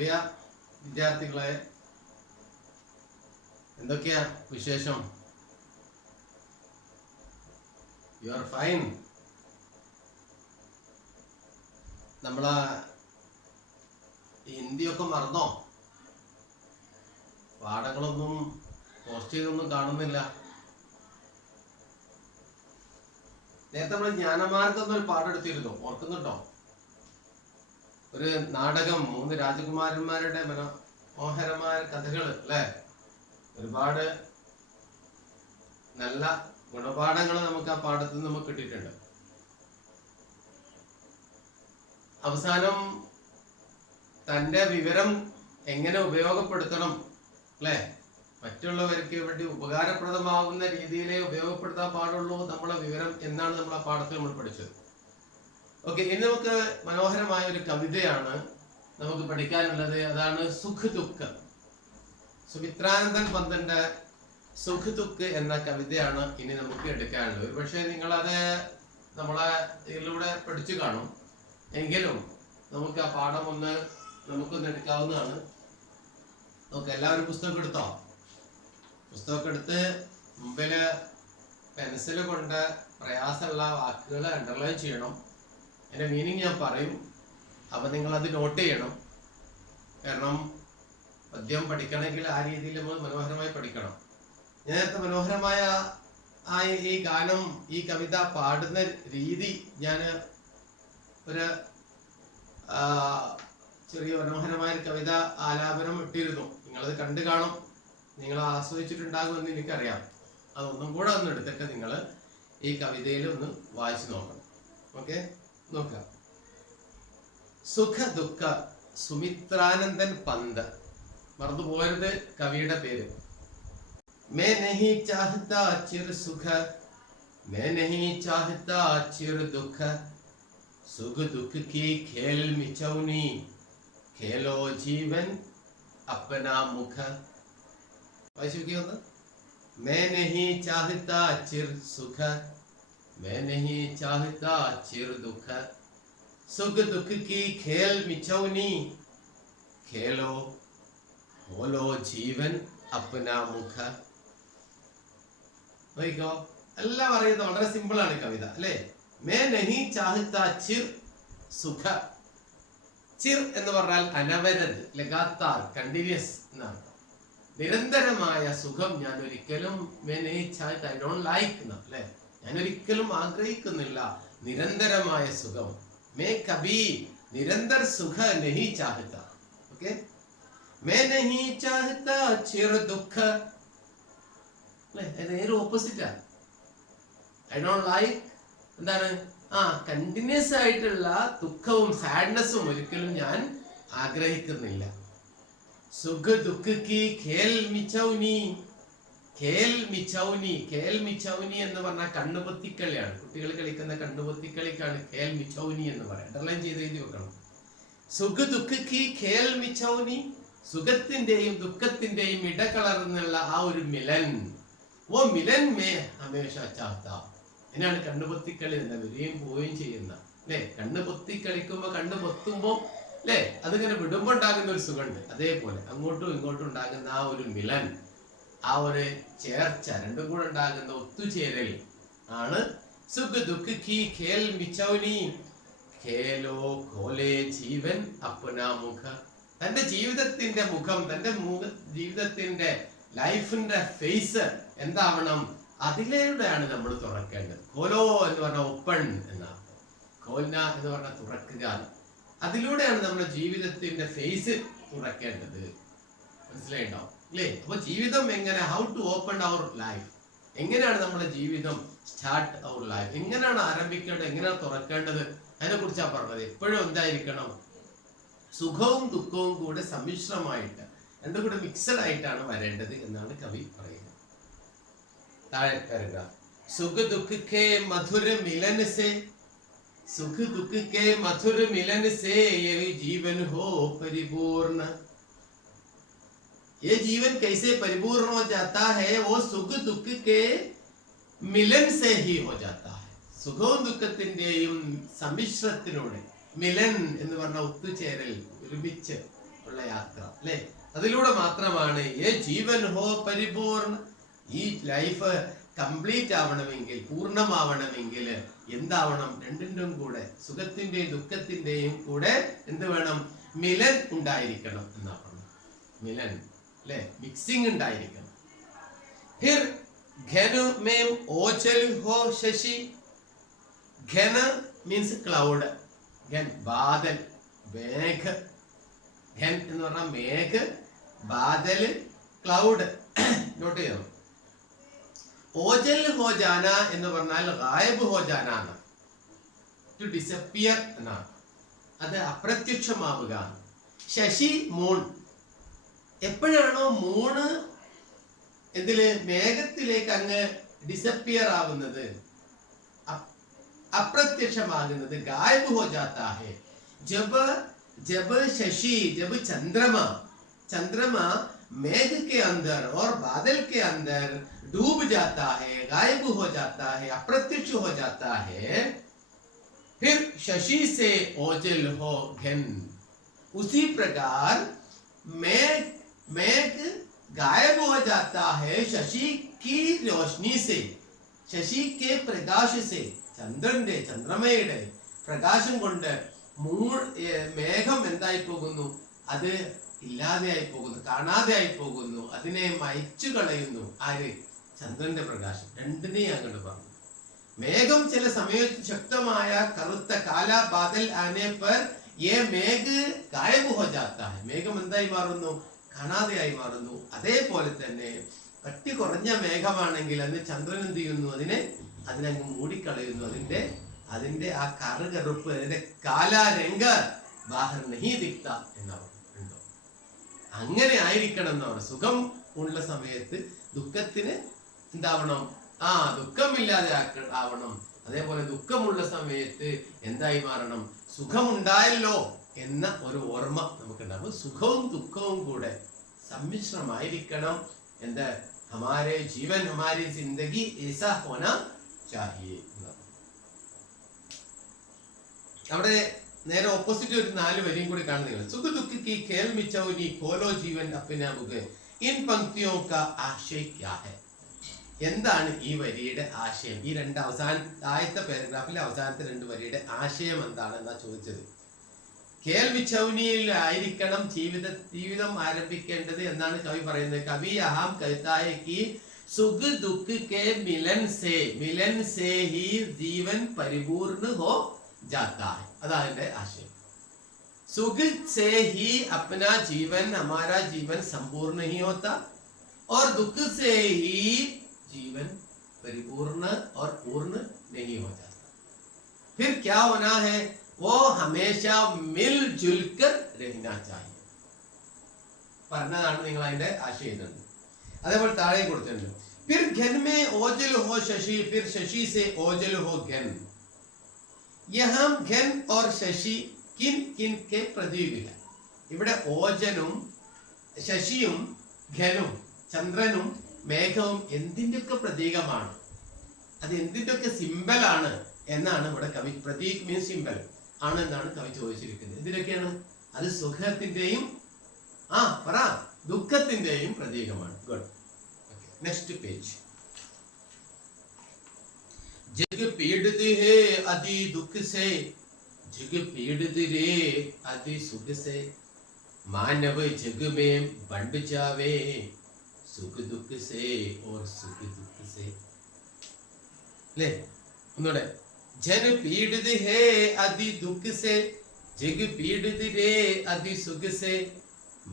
പ്രിയ വിദ്യാർത്ഥികളെ, എന്തൊക്കെയാ വിശേഷം? You are fine. നമ്മളെ ഹിന്ദിയൊക്കെ മറന്നോ? പാഠങ്ങളൊന്നും പോസ്റ്റ് ചെയ്തൊന്നും കാണുന്നില്ല. നേരത്തെ നമ്മൾ ജ്ഞാനമാർഗം എന്നൊരു പാഠം എടുത്തിരുന്നു, ഓർക്കുന്നുണ്ടോ? ഒരു നാടകം, 3 രാജകുമാരന്മാരുടെ മനോഹരമായ കഥകൾ അല്ലെ? ഒരുപാട് നല്ല ഗുണപാഠങ്ങൾ നമുക്ക് ആ പാഠത്തിൽ നിന്ന് നമുക്ക് കിട്ടിയിട്ടുണ്ട്. അവസാനം തന്റെ വിവരം എങ്ങനെ ഉപയോഗപ്പെടുത്തണം അല്ലെ, മറ്റുള്ളവർക്ക് വേണ്ടി ഉപകാരപ്രദമാകുന്ന രീതിയിലേ ഉപയോഗപ്പെടുത്താൻ പാടുള്ളൂ നമ്മളെ വിവരം എന്നാണ് നമ്മൾ ആ പാഠത്തിൽ നമ്മൾ പഠിച്ചത്. ഓക്കെ, ഇനി നമുക്ക് മനോഹരമായ ഒരു കവിതയാണ് നമുക്ക് പഠിക്കാനുള്ളത്. അതാണ് സുഖ് ദുഃഖ്. സുമിത്രാനന്ദൻ പന്തന്റെ സുഖ് ദുഃഖ് എന്ന കവിതയാണ് ഇനി നമുക്ക് എടുക്കാനുള്ളത്. ഒരു പക്ഷേ നിങ്ങളത് നമ്മളെ ഇതിലൂടെ പഠിച്ചു കാണും, എങ്കിലും നമുക്ക് ആ പാഠം നമുക്കൊന്ന് എടുക്കാവുന്നതാണ്. നമുക്ക് എല്ലാവരും പുസ്തകം എടുത്തോ? പുസ്തകമൊക്കെ എടുത്ത് മുമ്പില് പെൻസിൽ കൊണ്ട് പ്രയാസമുള്ള വാക്കുകൾ അണ്ടർലൈൻ ചെയ്യണം. അതിന്റെ മീനിങ് ഞാൻ പറയും, അപ്പൊ നിങ്ങൾ അത് നോട്ട് ചെയ്യണം. കാരണം പദ്യം പഠിക്കണമെങ്കിൽ ആ രീതിയിൽ നമ്മൾ മനോഹരമായി പഠിക്കണം. ഞാൻ നേരത്തെ മനോഹരമായ ഈ ഗാനം, ഈ കവിത പാടുന്ന രീതി ഞാൻ ഒരു ചെറിയ മനോഹരമായ കവിത ആലാപനം ഇട്ടിരുന്നു. നിങ്ങളത് കണ്ടു കാണും, നിങ്ങൾ ആസ്വദിച്ചിട്ടുണ്ടാകുമെന്ന് എനിക്കറിയാം. അതൊന്നും കൂടെ ഒന്ന് എടുത്തിട്ട് നിങ്ങൾ ഈ കവിതയിൽ ഒന്ന് വായിച്ചു നോക്കണം. ഓക്കെ, നോക്കാം. സുഖ ദുഃഖ, സുമിത്രാനന്ദൻ പന്ത്. മറന്നു പോകരുത് കവിയുടെ പേര്. मैं नहीं चाहता चिर सुख, मैं नहीं चाहता चिर दुख, सुख दुख की खेल मिचौनी, खेलो जीवन अपना मुख. मैं नहीं चाहता चिर सुख, मैं नहीं चाहता चिर दुख, सुख दुख की खेल मिचौनी, खेलो बोलो जीवन अपना मुख. എല്ലാം പറയുന്നത് വളരെ സിമ്പിൾ ആണ് കവിത അല്ലെ? മേ നഹി ചാഹത്ത ചിർ സുഖ. ചിർ എന്ന് പറഞ്ഞാൽ അനവരത്, ലഗാത്താർ, കണ്ടിന്യൂസ് എന്നാണ്. നിരന്തരമായ സുഖം ഞാൻ ഒരിക്കലും ഐ ഡോണ്ട് ലൈക്ക് അല്ലെ, ഞാൻ ഒരിക്കലും ആഗ്രഹിക്കുന്നില്ല നിരന്തരമായ സുഖം. മേ കബി നിരന്തർ സുഖ നഹി ചാഹത്ത. ഓക്കെ, മേ നഹി ചാഹത്ത ചിർ ദുഃഖ. നേരെ ഓപ്പോസിറ്റാ. ഐ ഡോണ്ട് ലൈക്ക് എന്താണ്? കണ്ടിന്യൂസ് ആയിട്ടുള്ള ദുഃഖവും സാഡ്നെസ്സും ഒരിക്കലും ഞാൻ ആഗ്രഹിക്കുന്നില്ല. സുഖ ദുഃഖ കി ഖേൽ മിച്ചൗനി. ഖേൽ മിച്ചൗനി, ഖേൽ മിച്ചൗനി എന്ന് പറഞ്ഞാൽ കണ്ണുപൊത്തിക്കളിയാണ്. കുട്ടികൾ കളിക്കുന്ന കണ്ണുപൊത്തിക്കളിക്കാണ് ഖേൽ മിച്ചൗനി എന്ന് പറയാം. അണ്ടർലൈൻ ചെയ്ത് എഴുതി വെക്കണം. സുഖ ദുഃഖ കി ഖേൽ മിച്ചൗനി, സുഖത്തിന്റെയും ദുഃഖത്തിന്റെയും ഇടകലർന്നുള്ള ആ ഒരു മിലൻ. ഓ മിലൻ മേ ഹമേഷ ചാഹത്ത. എന്നാണ് കണ്ണുപൊത്തിക്കളി എന്ന് വരികയും പോവുകയും ചെയ്യുന്ന അല്ലെ? കണ്ണ് പൊത്തി കളിക്കുമ്പോ, കണ്ണ് പൊത്തുമ്പോ അല്ലെ, അതിങ്ങനെ വിടുമ്പോ ഉണ്ടാകുന്ന ഒരു സുഖമുണ്ട്. അതേപോലെ അങ്ങോട്ടും ഇങ്ങോട്ടും ഉണ്ടാകുന്ന ആ ഒരു മിലൻ, ആ ഒരു ചേർച്ച, രണ്ടും കൂടെ ഉണ്ടാകുന്ന ഒത്തുചേരൽ ആണ് സുഖ ദുഃഖ കി ഖേൽ മിച്ചൗനി, ഖേലോ ഖോലേ ജീവൻ അപ്നാ മുഖ. തന്റെ ജീവിതത്തിന്റെ മുഖം, തന്റെ ജീവിതത്തിന്റെ ലൈഫിന്റെ ഫേസ് എന്താവണം? അതിലൂടെയാണ് നമ്മൾ തുറക്കേണ്ടത്. ഖോലോ എന്ന് പറഞ്ഞാൽ ഓപ്പൺ എന്നാണ്, ഖോൽന എന്ന് പറഞ്ഞാൽ തുറക്കുക. അതിലൂടെയാണ് നമ്മുടെ ജീവിതത്തിന്റെ ഫേസ് തുറക്കേണ്ടത്. മനസ്സിലായിട്ടോ അല്ലേ? അപ്പൊ ജീവിതം എങ്ങനെ, how to open our life, എങ്ങനെയാണ് നമ്മുടെ ജീവിതം സ്റ്റാർട്ട് അവർ ലൈഫ്, എങ്ങനെയാണ് ആരംഭിക്കേണ്ടത്, എങ്ങനെയാണ് തുറക്കേണ്ടത്, അതിനെ കുറിച്ചാണ് പറഞ്ഞത്. എപ്പോഴും എന്തായിരിക്കണം? സുഖവും ദുഃഖവും കൂടെ സമ്മിശ്രമായിട്ട്, രണ്ടും കൂടെ മിക്സഡ് ആയിട്ടാണ് വരേണ്ടത് എന്നാണ് കവി പറയുന്നത്. താഴെ പാരഗ്രാഫ്. സുഖ ദുഃഖ കെ മധുര മിലൻ സേ, സുഖ ദുഃഖ കെ മധുര മിലൻ സേ യേ ജീവൻ ഹോ പരിപൂर्ण. ये जीवन कैसे परिपूर्ण हो जाता है? वो सुख दुख के मिलन से ही हो जाता है. സുഖവും ദുഃഖത്തിന്റെയും സമ്മിശ്രത്തിലൂടെ, മിലൻ എന്ന് പറഞ്ഞ ഒത്തുചേരൽ, ഒരുമിച്ച് ഉള്ള യാത്ര അല്ലെ. അതിലൂടെ മാത്രമാണ് ഏ ജീവൻ ഹോ പരിപൂർണ. ഈ ലൈഫ് കംപ്ലീറ്റ് ആവണമെങ്കിൽ, പൂർണ്ണമാവണമെങ്കിൽ എന്താവണം? രണ്ടിൻ്റെയും കൂടെ, സുഖത്തിന്റെയും ദുഃഖത്തിന്റെയും കൂടെ എന്ത് വേണം? മിലൻ ഉണ്ടായിരിക്കണം എന്നാണ്. മിലൻ അല്ലെ, മിക്സിംഗ് ഉണ്ടായിരിക്കണം. फिर घन में ओचल हो शशि. घन मीन्स क्लाउड. घन बादल, മേഘ. ഘൻ എന്ന് പറഞ്ഞാൽ മേഘ, ബാദൽ, ക്ലൗഡ്. നോട്ട് ചെയ്യണം. ഓജൽ ഹോ ജാന എന്ന് പറഞ്ഞാൽ ഗായബ് ഹോ ജാന എന്നാണ്, ടു ഡിസപ്പിയർ എന്നാണ്. അത് അപ്രത്യക്ഷമാവുക. ശശി മൂൺ. എപ്പോഴാണോ മൂണ് ഇതില് മേഘത്തിലേക്ക് അങ്ങ് ഡിസപ്പിയർ ആവുന്നത്, അപ്രത്യക്ഷമാകുന്നത്, ഗായബ് ഹോ ജാത്താ ഹെ. जब शशि, जब चंद्रमा मेघ के अंदर और बादल के अंदर डूब जाता है, गायब हो जाता है, अप्रत्यक्ष हो जाता है, फिर शशि से ओजल हो घन. उसी प्रकार मेघ गायब हो जाता है शशि की रोशनी से, शशि के प्रकाश से. ചന്ദ്രമയുടെ പ്രകാശം കൊണ്ട് മേഘം എന്തായി പോകുന്നു? അത് ഇല്ലാതെയായി പോകുന്നു, കാണാതെയായി പോകുന്നു, അതിനെ മയച്ചു കളയുന്നു. ആര്? ചന്ദ്രന്റെ പ്രകാശം. രണ്ടിനെയും അങ്ങോട്ട് പറഞ്ഞു. മേഘം ചില സമയത്ത് ശക്തമായ കറുത്ത കാല ബാദൽ ആനെ പർ യേ മേഘ ഗായബ് ഹോ ജാത്താ ഹൈ. മേഘം എന്തായി മാറുന്നു? കാണാതെയായി മാറുന്നു. അതേപോലെ തന്നെ കട്ടി കുറഞ്ഞ മേഘമാണെങ്കിൽ അന്ന് ചന്ദ്രൻ എന്ത് ചെയ്യുന്നു? അതിനങ്ങ് മൂടിക്കളയുന്നു. അതിന്റെ ആ കറുകറുപ്പ്, അതിന്റെ കാലാരംഗ ബാഹർ നഹീ ദിക്ത എന്നാണ്. അങ്ങനെ ആയിരിക്കണം എന്നാണ്. സുഖം ഉള്ള സമയത്ത് ദുഃഖത്തിന് എന്താവണം? ദുഃഖമില്ലാതെ ആവണം. അതേപോലെ ദുഃഖമുള്ള സമയത്ത് എന്തായി മാറണം? സുഖമുണ്ടായല്ലോ എന്ന ഒരു ഓർമ്മ നമുക്കുണ്ടാകും. സുഖവും ദുഃഖവും കൂടെ സമ്മിശ്രമായിരിക്കണം. എന്താ? ഹമാരെ ജീവൻ, ഹമാരി ജിന്ദഗി ऐसा होना चाहिए. അവിടെ നേരെ ഓപ്പോസിറ്റ് ഒരു 4 വരിയും കൂടി കാണുന്നില്ല. സുഖ ദുഃഖ की खेल मिचौनी खोलो जीवन अपना बुग. इन पंक्तियों का आशय क्या है? എന്താണ് ഈ വരിയുടെ ആശയം? ഈ ആദ്യത്തെ പാരഗ്രാഫിലെ അവസാനത്തെ 2 വരിയുടെ ആശയം എന്താണ് എന്നാ ചോദിച്ചത്. ഖേൽ മിച്ചൗനിയിൽ ആയിരിക്കണം ജീവിതം ആരംഭിക്കേണ്ടത് എന്നാണ് കവി പറയുന്നത്. കവി അഹം कहता है कि सुख दुख के मिलन से ही जीवन परिपूर्ण हो जाता है. अदायते आशय. सुख से ही अपना जीवन, हमारा जीवन संपूर्ण नहीं होता, और दुख से ही जीवन परिपूर्ण और पूर्ण नहीं हो जाता. फिर क्या होना है? वो हमेशा मिलजुल कर रहना चाहिए. പറഞ്ഞതാണ് നിങ്ങൾ അതിന്റെ ആശയം. അതേപോലെ താഴെ കൊടുത്തിട്ടുണ്ട്. फिर घन में ओजल हो शशि, फिर शशि से ओजल हो घन. यहाँ घन और शशि किन किन के प्रतीक है? ഇവിടെ ഓജനും ശശിയും ഘനും ചന്ദ്രനും മേഘവും എന്തിൻ്റെയൊക്കെ പ്രതീകമാണ്, അത് എന്തിൻ്റെയൊക്കെ സിമ്പൽ ആണ് എന്നാണ് ഇവിടെ കവി. പ്രതീക് മീൻസ് സിമ്പൽ ആണ് എന്നാണ് കവി ചോദിച്ചിരിക്കുന്നത്. എന്തിനൊക്കെയാണ്? അത് സുഖത്തിന്റെയും ദുഃഖത്തിന്റെയും പ്രതീകമാണ്. ഗുഡ്. Next page. जग पीड़ित है अति दुख से, जग पीड़ित रे अति सुख से, मानव जग में बंट जावे, सुख दुख से और सुख दुख से. ले उन्होंने जन पीड़ित है अति दुख से, जग पीड़ित रे अति सुख से,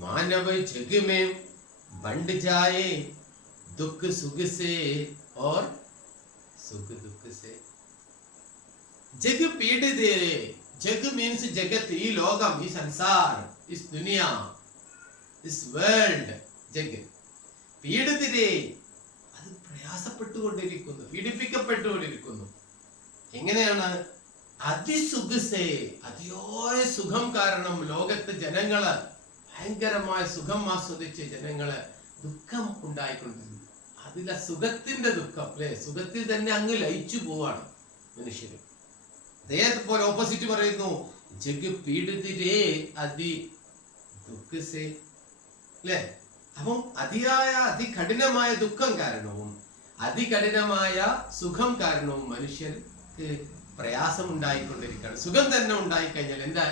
मानव जग में बंट जाए, दुख सुख से और सुख दुख से. जग पीड़ित है. जग मीन्स जगत, ഈ ലോകം, ഈ സംസാർ, इस दुनिया, इस वर्ल्ड. ജഗ് പീഡിതരെ, അത് പ്രയാസപ്പെട്ടുകൊണ്ടിരിക്കുന്നു, പീഡിപ്പിക്കപ്പെട്ടുകൊണ്ടിരിക്കുന്നു. എങ്ങനെയാണ്? അതിസുഖസേ, അതിയായ സുഖം കാരണം ലോകത്ത് ജനങ്ങള് ഭയങ്കരമായ സുഖം ആസ്വദിച്ച് ജനങ്ങള് ദുഃഖം ഉണ്ടായിക്കൊണ്ടിരുന്നു. അതിലെ സുഖത്തിന്റെ ദുഃഖം അല്ലെ, സുഖത്തിൽ തന്നെ അങ്ങ് ലയിച്ചു പോവാണ് മനുഷ്യര്. അതേപോലെ ഓപ്പോസിറ്റ് പറയുന്നു, ജഗ് പീഡിതരെ അതി ദുഃഖസേ അല്ലേ? അപ്പം അതികഠിനമായ ദുഃഖം കാരണവും അതികഠിനമായ സുഖം കാരണവും മനുഷ്യർക്ക് പ്രയാസം ഉണ്ടായിക്കൊണ്ടിരിക്കുകയാണ്. സുഖം തന്നെ ഉണ്ടായിക്കഴിഞ്ഞാൽ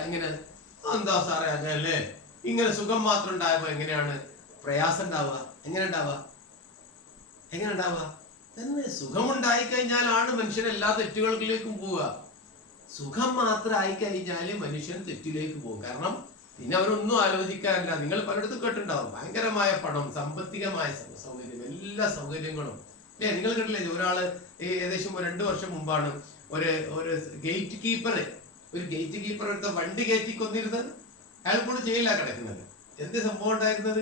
എന്താ സാറേ അതല്ലേ, ഇങ്ങനെ സുഖം മാത്രം ഉണ്ടായപ്പോ എങ്ങനെയാണ് പ്രയാസം ഉണ്ടാവുക? എങ്ങനെ ഉണ്ടാവുക? തന്നെ സുഖമുണ്ടായി കഴിഞ്ഞാലാണ് മനുഷ്യൻ എല്ലാ തെറ്റുകളിലേക്കും പോവുക. സുഖം മാത്രം ആയിക്കഴിഞ്ഞാല് മനുഷ്യൻ തെറ്റിലേക്ക് പോകും. കാരണം പിന്നെ അവരൊന്നും ആലോചിക്കാറില്ല. നിങ്ങൾ പലയിടത്തും കേട്ടിട്ടുണ്ടാവും, ഭയങ്കരമായ പണം, സാമ്പത്തികമായ സൗകര്യം, എല്ലാ സൗകര്യങ്ങളും. നിങ്ങൾ കേട്ടില്ലേ, ഒരാള് ഏകദേശം 2 വർഷം മുമ്പാണ് ഒരു ഗേറ്റ് കീപ്പർ എടുത്ത വണ്ടി കയറ്റി കൊന്നിരുന്നത്. അയാൾ ഇപ്പോൾ ജയിലിലാ കിടക്കുന്നത്. എന്ത് സംഭവം ഉണ്ടായിരുന്നത്?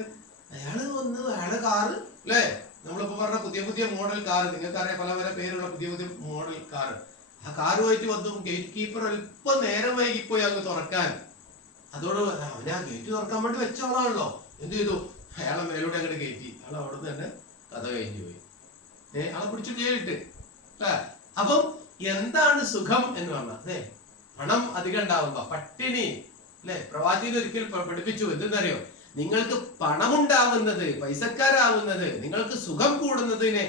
അയാള് കാറ് അല്ലേ, നമ്മളിപ്പോ പറഞ്ഞ പുതിയ മോഡൽ കാറ്, നിങ്ങൾക്കറിയാം പല പേരുള്ള പുതിയ മോഡൽ കാറ്. ആ കാറുമായിട്ട് വന്നു. ഗേറ്റ് കീപ്പർ അല്പം നേരം വൈകിപ്പോയി അങ്ങ് തുറക്കാൻ. അതോട് അവനെ ആ ഗേറ്റ് തുറക്കാൻ വേണ്ടി വെച്ചോളാണല്ലോ. എന്ത് ചെയ്തു? അയാളെ മേലൂടെ അങ്ങോട്ട് കയറ്റി. അയാൾ അവിടെ നിന്ന് തന്നെ കഥ കഴിഞ്ഞു പോയി. ആളെ പിടിച്ചു ജയിലിട്ട്. അപ്പം എന്താണ് സുഖം എന്ന് പറഞ്ഞാൽ അതെ, പണം അധികം ഉണ്ടാവുമ്പോ പട്ടിണി അല്ലെ. പ്രവാചകൻ ഒരിക്കൽ പഠിപ്പിച്ചു, എന്തെന്നറിയോ? നിങ്ങൾക്ക് പണമുണ്ടാവുന്നത്, പൈസക്കാരാവുന്നത്, നിങ്ങൾക്ക് സുഖം കൂടുന്നതിനെ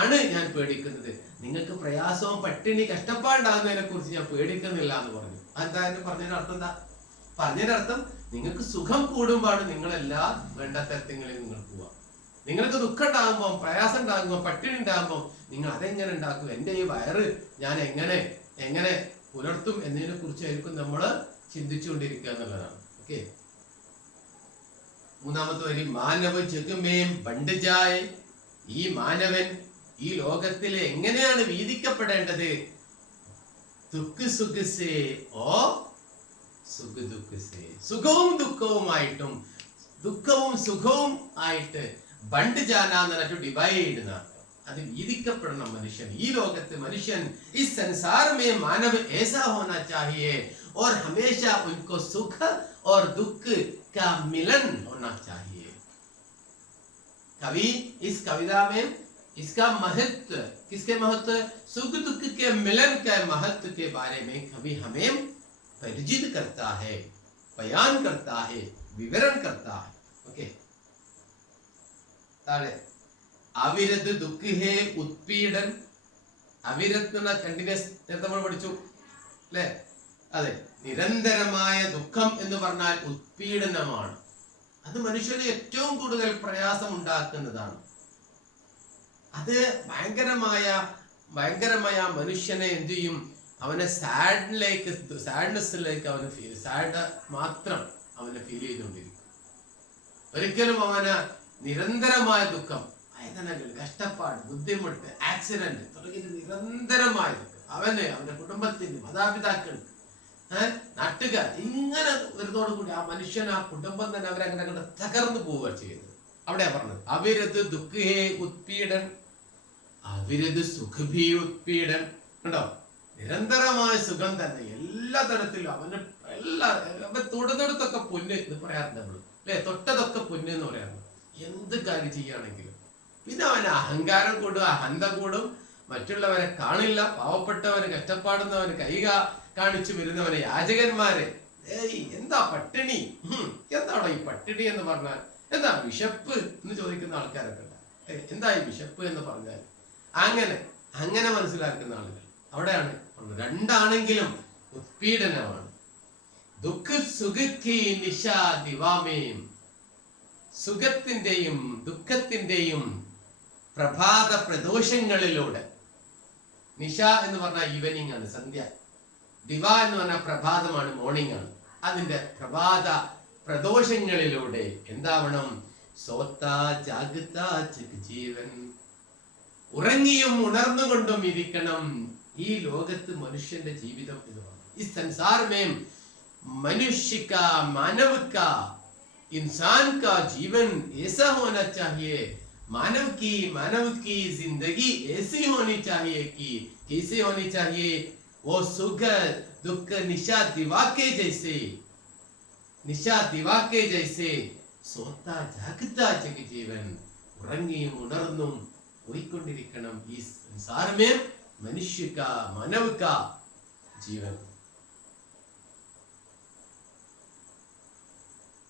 ആണ് ഞാൻ പേടിക്കുന്നത്. നിങ്ങൾക്ക് പ്രയാസവും പട്ടിണി കഷ്ടപ്പാടുണ്ടാകുന്നതിനെ കുറിച്ച് ഞാൻ പേടിക്കുന്നില്ല എന്ന് പറഞ്ഞു. എന്താ പറഞ്ഞതിന്റെ അർത്ഥം? പറഞ്ഞതിന്റെ അർത്ഥം നിങ്ങൾക്ക് സുഖം കൂടുമ്പോഴാണ് നിങ്ങളെല്ലാ വേണ്ടത്തരത്തിങ്ങളിൽ നിങ്ങൾ പോവാ. നിങ്ങൾക്ക് ദുഃഖം ഉണ്ടാകുമ്പോ, പ്രയാസം ഉണ്ടാകുമ്പോ, പട്ടിണി ഉണ്ടാകുമ്പോ നിങ്ങൾ അതെങ്ങനെ ഉണ്ടാക്കും, എന്റെ ഈ വയറ് ഞാൻ എങ്ങനെ പുലർത്തും എന്നതിനെ കുറിച്ചായിരിക്കും നമ്മൾ ചിന്തിച്ചുകൊണ്ടിരിക്കുക എന്നുള്ളതാണ്. ഓക്കെ, 3-ാമത്തെ വരി, മാനവ ജഗമേം ബണ്ട് ജായ്. ഈ മാനവൻ ഈ ലോകത്തിൽ എങ്ങനെയാണ് വീതിക്കപ്പെടേണ്ടത്? ദുഃഖ് സുഖസേ ഓ സുഖ ദുഃഖസേ. സുഖവും ദുഃഖവുമായിട്ടും ദുഃഖവും സുഖവും ആയിട്ട് ബണ്ട് ജാന എന്ന് പറഞ്ഞിട്ട് ഡിവൈഡ് എന്നാണ്. അത് വീതിക്കപ്പെടണം മനുഷ്യൻ. ഈ ലോകത്ത് മനുഷ്യൻ ഈ संसार में मानव ऐसा होना चाहिए और हमेशा उनको सुख और दुख का मिलन होना चाहिए. कवि इस कविता में इसका महत्व, किसके महत्व? सुख दुख के मिलन के महत्व के बारे में कवि हमें परिचित करता है, बयान करता है, विवरण करता है. ओके, ताले अविरत दुख है उत्पीड़न. അവിരത് എന്ന കണ്ടിന്യൂസ് നേരത്തെ നമ്മൾ പഠിച്ചു അല്ലേ? അതെ, നിരന്തരമായ ദുഃഖം എന്ന് പറഞ്ഞാൽ ഉത്പീഡനമാണ്. അത് മനുഷ്യന് ഏറ്റവും കൂടുതൽ പ്രയാസം ഉണ്ടാക്കുന്നതാണ്. അത് ഭയങ്കരമായ മനുഷ്യനെ എന്ത് ചെയ്യും? അവനെ സാഡ്നെസ്സിലേക്ക് അവന് സാഡ് മാത്രം അവനെ ഫീൽ ചെയ്തുകൊണ്ടിരിക്കും. ഒരിക്കലും അവന് നിരന്തരമായ ദുഃഖം, വേദനകൾ, കഷ്ടപ്പാട്, ബുദ്ധിമുട്ട്, ആക്സിഡന്റ് തുടങ്ങിയ നിരന്തരമായ ദുഃഖം അവന്റെ കുടുംബത്തിന്, മാതാപിതാക്കൾക്ക്, നാട്ടുകാർ, ഇങ്ങനെ വരുന്നതോടുകൂടി ആ മനുഷ്യൻ, ആ കുടുംബം തന്നെ അവരങ്ങനെ തകർന്നു പോവുക ചെയ്യുന്നത്. അവിടെയാ പറഞ്ഞത് അവിരത് ദുഃഖേ ഉത്പീഡൻ അവിരത് സുഖഭീ ഉത്പീഡൻ. കണ്ടോ? നിരന്തരമായ സുഖം തന്നെ എല്ലാ തരത്തിലും അവന് തൊടുന്നിടത്തൊക്കെ പൊന്ന് എന്ന് പറയാറുണ്ട് നമ്മൾ അല്ലെ? തൊട്ടതൊക്കെ പൊന്ന് എന്ന് പറയാറുണ്ട്. എന്ത് കാര്യം ചെയ്യുകയാണെങ്കിലും. പിന്നെ അവന് അഹങ്കാരം കൂടും, അഹന്ത കൂടും, മറ്റുള്ളവരെ കാണില്ല, പാവപ്പെട്ടവന്, കഷ്ടപ്പാടുന്നവന്, കൈ കാണിച്ചു വരുന്നവന്, യാചകന്മാര്, എന്താ പട്ടിണി, എന്താണോ ഈ പട്ടിണി എന്ന് പറഞ്ഞാൽ, എന്താ വിശപ്പ് എന്ന് ചോദിക്കുന്ന ആൾക്കാരൊക്കെ ഉണ്ട്. എന്താ ഈ വിശപ്പ് എന്ന് പറഞ്ഞാൽ അങ്ങനെ മനസ്സിലാക്കുന്ന ആളുകൾ അവിടെയാണ്. രണ്ടാണെങ്കിലും ഉത്പീഡനമാണ്. ദുഃഖ സുഖി നിശാ ദിവാമേം. സുഖത്തിന്റെയും ദുഃഖത്തിന്റെയും പ്രഭാത പ്രദോഷങ്ങളിലൂടെ. നിശ എന്ന് പറഞ്ഞാൽ ഈവനിങ് ആണ്, സന്ധ്യ. ദിവ എന്ന് പറഞ്ഞാൽ പ്രഭാതമാണ്, മോർണിംഗ് ആണ്. അതിന്റെ പ്രഭാത പ്രദോഷങ്ങളിലൂടെ എന്താവണം? സോത്താ ജാഗതാ ജീവൻ. ഉറങ്ങിയും ഉണർന്നുകൊണ്ടും ഇരിക്കണം ഈ ലോകത്ത് മനുഷ്യന്റെ ജീവിതം എന്ന് പറഞ്ഞു. ഈ संसार में मनुष्य का, मानव का, इंसान का जीवन ऐसा होना चाहिए, मानव की जिंदगी ऐसी होनी चाहिए कि कैसे होनी चाहिए? वो सुख दुख निशा दिवा के जैसे सोता जागता जग जीवन. ഉറങ്ങിയും ഉണർന്നും പോയിക്കൊണ്ടിരിക്കണം ഈ संसार में मनुष्य का, मानव का जीवन.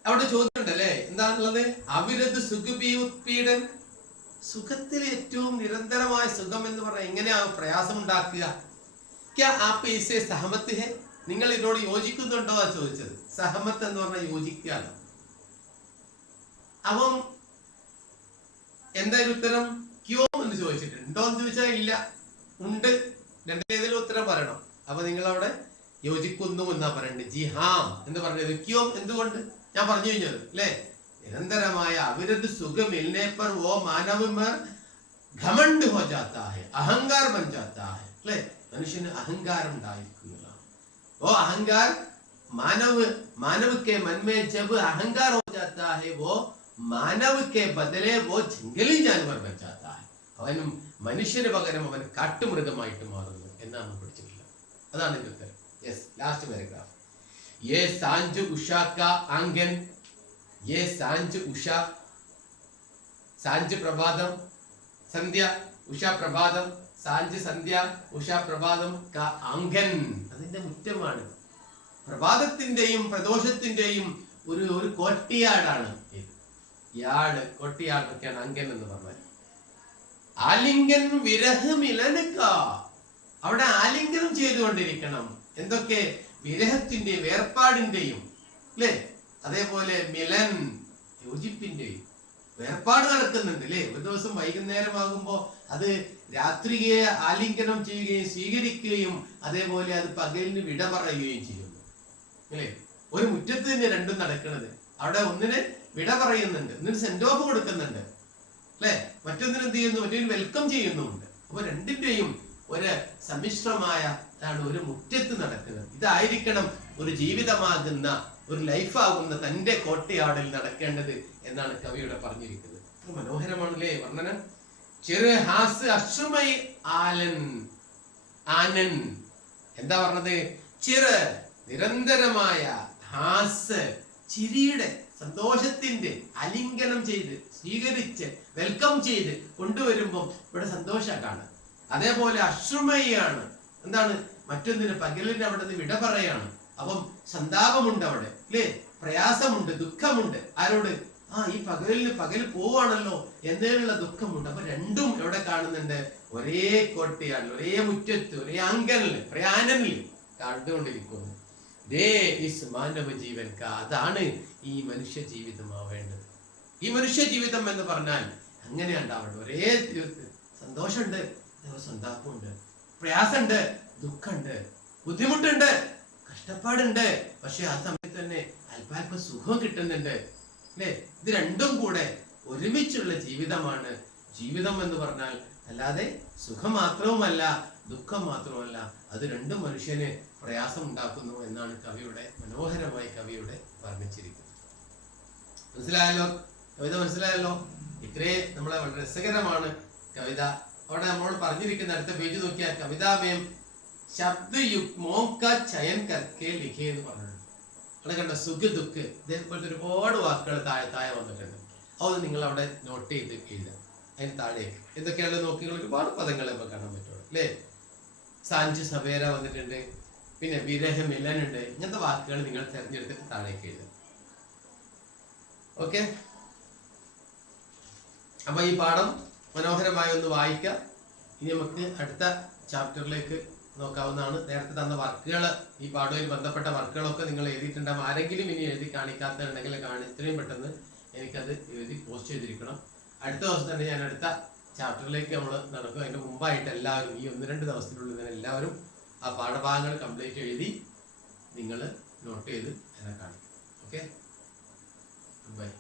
അവിടെ ചോദ്യം ഉണ്ടല്ലേ, എന്താണുള്ളത്? അവിരത് സുഖബി ഉത്പീഡൻ. സുഖത്തിൽ ഏറ്റവും നിരന്തരമായ സുഖം എന്ന് പറഞ്ഞാൽ എങ്ങനെയാ പ്രയാസം ഉണ്ടാക്കുക? ക്യാ ആപ്പ് ഈസെ സഹമത്ത് ഹെ? നിങ്ങൾ ഇതിനോട് യോജിക്കുന്നുണ്ടോ ആ ചോദിച്ചത്. സഹമത്ത് എന്ന് പറഞ്ഞാൽ യോജിക്കുകയാണ്. അപ്പം എന്തായാലും ഉത്തരം ക്യോ എന്ന് ചോദിച്ചിട്ടുണ്ട്. ഉണ്ടോ എന്ന് ചോദിച്ചാൽ ഇല്ല, ഉണ്ട്. രണ്ടേതിലും ഉത്തരം പറയണം. അപ്പൊ നിങ്ങൾ അവിടെ യോജിക്കുന്നു എന്നാ പറയണ്ടത്. ജി ഹാം എന്ന് പറഞ്ഞത്. ക്യോ എന്തുകൊണ്ട്? ഞാൻ പറഞ്ഞു കഴിഞ്ഞത് അല്ലേ? നിരന്തരമായ അവിരത് സുഖം മിൽനെ पर वो मानव में घमंड हो जाता है, अहंकार बन जाता है അല്ലേ? മനുഷ്യന് അഹങ്കാരം ഉണ്ടായിരിക്കുന്നതാണ്. वो अहंकार मानव के मन में जब अहंकार हो जाता है, वो मानव के बदले वो जंगली जानवर बन जाता है. അവനും മനുഷ്യന് പകരം അവൻ കാട്ടുമൃഗമായിട്ട് മാറുന്നു എന്നാണ് പഠിച്ചിട്ടുള്ളത്. അതാണ് ഇതിന്റെ ഉത്തരം. Yes, last paragraph. ये सांझ उषा का आंगन, ये सांझ उषा, सांझ प्रभाതം, സന്ധ്യ, ഉഷ പ്രഭാതം, സാഞ്ച് സന്ധ്യ, ഉഷ പ്രഭാതം കാ ആംഗൻ, അതിന്റെ മുറ്റമാണ്. പ്രഭാതത്തിന്റെയും പ്രദോഷത്തിന്റെയും ഒരു കോട്ടിയാടാണ് ഇത്. യാട്, കോട്ടിയാടൊക്കെയാണ് അങ്കൻ എന്ന് പറഞ്ഞാൽ. ആലിംഗൻ വിരഹ മിലനക, അവിടെ ആലിംഗനം ചെയ്തുകൊണ്ടിരിക്കണം. എന്തൊക്കെ? വിരഹത്തിന്റെയും വേർപാടിന്റെയും അല്ലേ? അതേപോലെ മിലൻ, യോജിപ്പിന്റെയും വേർപാട് നടക്കുന്നുണ്ട് അല്ലേ? ഒരു ദിവസം വൈകുന്നേരമാകുമ്പോ അത് രാത്രിയെ ആലിംഗനം ചെയ്യുകയും സ്വീകരിക്കുകയും അതേപോലെ അത് പകലിന് വിട പറയുകയും ചെയ്യുന്നു അല്ലേ? ഒരു മുറ്റത്ത് തന്നെ രണ്ടും നടക്കുന്നത്. അവിടെ ഒന്നിന് വിട പറയുന്നുണ്ട്, ഒന്നിന് സെന്റ് ഓഫ് കൊടുക്കുന്നുണ്ട് അല്ലെ? മറ്റൊന്നിന് എന്ത് ചെയ്യുന്നു? മറ്റൊരു വെൽക്കം ചെയ്യുന്നുമുണ്ട്. അപ്പൊ രണ്ടിന്റെയും ഒരു സമ്മിശ്രമായ ഒരു മുറ്റത്ത് നടക്കുന്നത്. ഇതായിരിക്കണം ഒരു ജീവിതമാകുന്ന, ഒരു ലൈഫാകുന്ന തന്റെ കോട്ടയാടിൽ നടക്കേണ്ടത് എന്നാണ് കവിയുടെ പറഞ്ഞിരിക്കുന്നത്. മനോഹരമാണല്ലേ വർണ്ണനം. ചെറു ഹാസ് അശ്രുമൈ ആലൻ ആനൻ. എന്താ പറഞ്ഞത്? ചെറു നിരന്തരമായ ഹാസ്, ചിരിയുടെ, സന്തോഷത്തിന്റെ അലിംഗനം ചെയ്ത് സ്വീകരിച്ച് വെൽക്കം ചെയ്ത് കൊണ്ടുവരുമ്പോൾ ഇവിടെ സന്തോഷം കാണാം. അതേപോലെ അശ്രുമയാണ്. എന്താണ്? മറ്റൊന്നിന് പകലിന് അവിടെ നിന്ന് വിട പറയാണ്. അപ്പം സന്താപമുണ്ട് അവിടെ അല്ലേ? പ്രയാസമുണ്ട്, ദുഃഖമുണ്ട്. ആരോട്? ഈ പകൽ പോവാണല്ലോ എന്നതിനുള്ള ദുഃഖമുണ്ട്. അപ്പൊ രണ്ടും എവിടെ കാണുന്നുണ്ട്? ഒരേ കോട്ടയാണ്, ഒരേ മുറ്റത്ത്, ഒരേ ആങ്കനില്, ഒരേ ആനനിൽ കണ്ടുകൊണ്ടിരിക്കുന്നു. മാനവ ജീവൻ. അതാണ് ഈ മനുഷ്യ ജീവിതമാവേണ്ടത്. ഈ മനുഷ്യ ജീവിതം എന്ന് പറഞ്ഞാൽ അങ്ങനെ ഉണ്ടാവണം. ഒരേ സന്തോഷമുണ്ട്, സന്താപമുണ്ട്, പ്രയാസമുണ്ട്, ദുഃഖമുണ്ട്, ബുദ്ധിമുട്ടുണ്ട്, കഷ്ടപ്പാടുണ്ട്. പക്ഷെ ആ സമയത്ത് തന്നെ അല്പാൽപ്പം സുഖം കിട്ടുന്നുണ്ട് അല്ലേ? ഇത് രണ്ടും കൂടെ ഒരുമിച്ചുള്ള ജീവിതമാണ് ജീവിതം എന്ന് പറഞ്ഞാൽ. അല്ലാതെ സുഖം മാത്രവുമല്ല, ദുഃഖം മാത്രമല്ല, അത് രണ്ടും മനുഷ്യന് പ്രയാസം ഉണ്ടാക്കുന്നു എന്നാണ് കവിയുടെ മനോഹരമായി കവിയുടെ വർണ്ണിച്ചിരിക്കുന്നത്. മനസ്സിലായല്ലോ? കവിത മനസ്സിലായല്ലോ? ഇത്രേ നമ്മളെ വളരെ രസകരമാണ് കവിത. അവിടെ നമ്മൾ പറഞ്ഞിരിക്കുന്ന അടുത്ത പേജ് നോക്കിയാൽ കവിതാമയം ശബ്ദ യുഗ്മോം കാ ചയൻ കർക്കെ ലിഖേ എന്ന് പറഞ്ഞിട്ടുണ്ട്. അവിടെ കണ്ട സുഖ ദുഃഖ് ഇതേപോലത്തെ ഒരുപാട് വാക്കുകൾ താഴെ വന്നിട്ടുണ്ട്. അത് നിങ്ങൾ അവിടെ നോട്ട് ചെയ്ത് എഴുതാം. അതിന് താഴേക്ക് എന്തൊക്കെയാണ് നോക്കികൾ ഒരുപാട് പദങ്ങൾ ഇപ്പൊ കാണാൻ പറ്റുള്ളൂ അല്ലേ? സാഞ്ച് സവേര വന്നിട്ടുണ്ട്, പിന്നെ വിരഹ മിലനുണ്ട്. ഇങ്ങനത്തെ വാക്കുകൾ നിങ്ങൾ തിരഞ്ഞെടുത്തിട്ട് താഴേക്ക് എഴുതാം. ഓക്കെ, അപ്പൊ ഈ പാഠം മനോഹരമായി ഒന്ന് വായിക്കാം. ഇനി നമുക്ക് അടുത്ത ചാപ്റ്ററിലേക്ക് നോക്കാവുന്നതാണ്. നേരത്തെ തന്ന വർക്കുകൾ, ഈ പാഠവുമായി ബന്ധപ്പെട്ട വർക്കുകളൊക്കെ നിങ്ങൾ എഴുതിയിട്ടുണ്ടാകും. ആരെങ്കിലും ഇനി എഴുതി കാണിക്കാത്തുണ്ടെങ്കിൽ ഇത്രയും പെട്ടെന്ന് എനിക്കത് എഴുതി പോസ്റ്റ് ചെയ്തിരിക്കണം. അടുത്ത ദിവസം തന്നെ ഞാൻ അടുത്ത ചാപ്റ്ററിലേക്ക് നമ്മൾ നടക്കും. അതിന്റെ മുമ്പായിട്ട് എല്ലാവരും ഈ 1-2 ദിവസത്തിനുള്ളിൽ തന്നെ എല്ലാവരും ആ പാഠഭാഗങ്ങൾ കംപ്ലീറ്റ് എഴുതി നിങ്ങൾ നോട്ട് ചെയ്ത് എന്നെ കാണിക്കും. Okay, by.